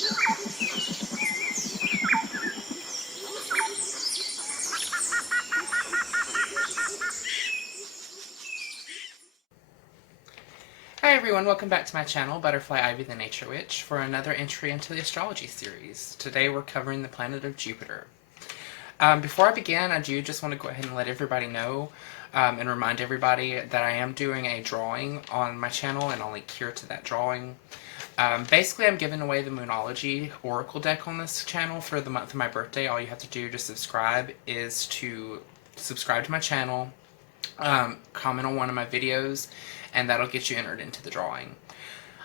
Hi everyone, welcome back to my channel, Butterfly Ivy the Nature Witch, for another entry into the astrology series. Today we're covering the planet of Jupiter. Before I begin, I do just want to go ahead and let everybody know and remind everybody that I am doing a drawing on my channel, and I'll link here to that drawing. Basically, I'm giving away the Moonology Oracle deck on this channel for the month of my birthday. All you have to do to subscribe is to subscribe to my channel, comment on one of my videos, and that'll get you entered into the drawing.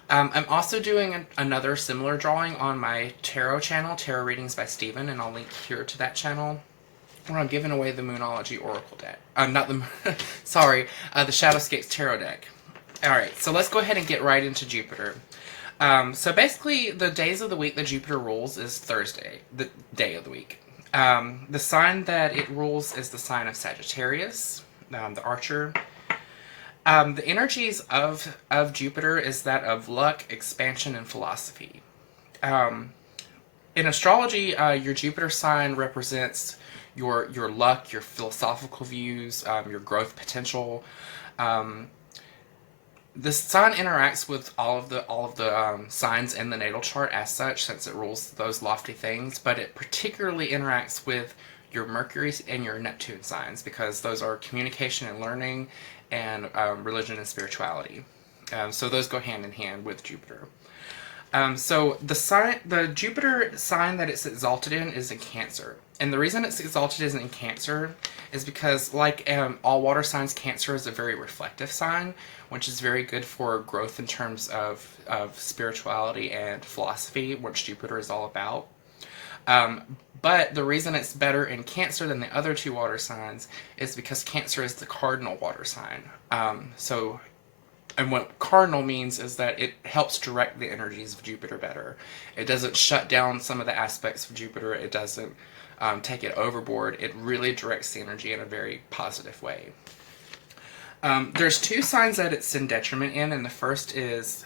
I'm also doing another similar drawing on my tarot channel, Tarot Readings by Steven, and I'll link here to that channel, where I'm giving away the Moonology Oracle deck. Not the, sorry, the Shadowscapes Tarot deck. Alright, so let's go ahead and get right into Jupiter. So basically, the days of the week that Jupiter rules is Thursday, the day of the week. The sign that it rules is the sign of Sagittarius, the Archer. The energies of Jupiter is that of luck, expansion, and philosophy. In astrology, your Jupiter sign represents your luck, your philosophical views, your growth potential. This sign interacts with all of the signs in the natal chart as such, since it rules those lofty things, but it particularly interacts with your Mercury and your Neptune signs, because those are communication and learning, and religion and spirituality. So those go hand in hand with Jupiter. So the Jupiter sign that it's exalted in is in Cancer. And the reason it's exalted in Cancer is because, like all water signs, Cancer is a very reflective sign, which is very good for growth in terms of spirituality and philosophy, which Jupiter is all about. But the reason it's better in Cancer than the other two water signs is because Cancer is the cardinal water sign. And what cardinal means is that it helps direct the energies of Jupiter better. It doesn't shut down some of the aspects of Jupiter. It doesn't take it overboard. It really directs the energy in a very positive way. There's two signs that it's in detriment in, and the first is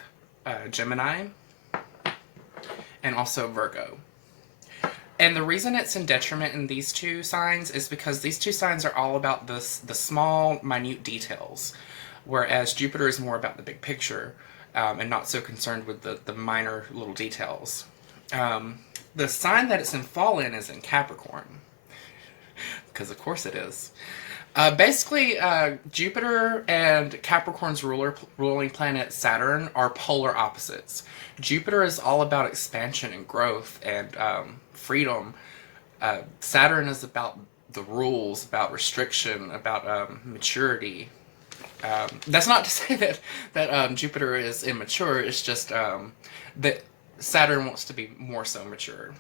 Gemini and also Virgo. And the reason it's in detriment in these two signs is because these two signs are all about the small, minute details, whereas Jupiter is more about the big picture and not so concerned with the minor little details. The sign that it's in fall in is in Capricorn, because of course it is. Basically, Jupiter and Capricorn's ruling planet Saturn are polar opposites. Jupiter is all about expansion and growth and freedom. Saturn is about the rules, about restriction, about maturity. That's not to say that Jupiter is immature. It's just that Saturn wants to be more so mature.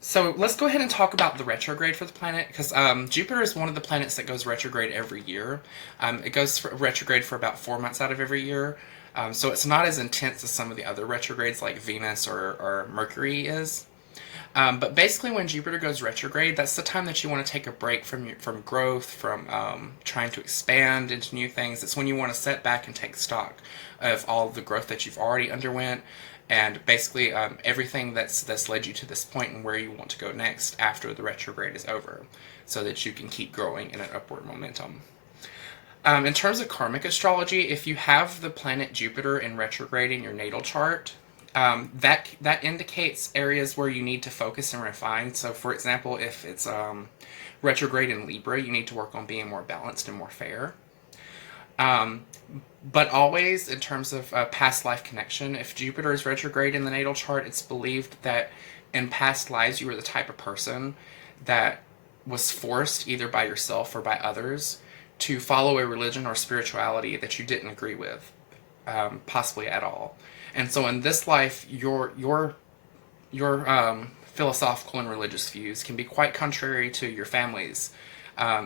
So let's go ahead and talk about the retrograde for the planet, because Jupiter is one of the planets that goes retrograde every year. It goes retrograde for about 4 months out of every year. So it's not as intense as some of the other retrogrades like Venus or Mercury is. But basically when Jupiter goes retrograde, that's the time that you want to take a break from growth, from trying to expand into new things. It's when you want to sit back and take stock of all the growth that you've already underwent, and basically everything that's led you to this point and where you want to go next after the retrograde is over, so that you can keep growing in an upward momentum. In terms of karmic astrology, if you have the planet Jupiter in retrograde in your natal chart, that indicates areas where you need to focus and refine. So for example, if it's retrograde in Libra, you need to work on being more balanced and more fair. But always, in terms of past life connection, if Jupiter is retrograde in the natal chart, it's believed that in past lives you were the type of person that was forced, either by yourself or by others, to follow a religion or spirituality that you didn't agree with, possibly at all. And so in this life, your philosophical and religious views can be quite contrary to your family's.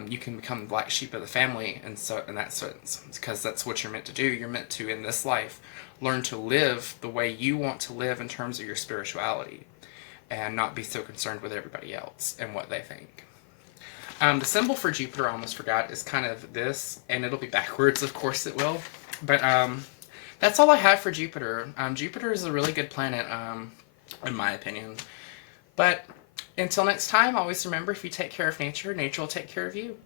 You can become the black sheep of the family, and so in that sense, because that's what you're meant to do. You're meant to, in this life, learn to live the way you want to live in terms of your spirituality, and not be so concerned with everybody else and what they think. The symbol for Jupiter, I almost forgot, is kind of this, and it'll be backwards, of course it will. But That's all I have for Jupiter. Jupiter is a really good planet, in my opinion. But until next time, always remember, if you take care of nature, nature will take care of you.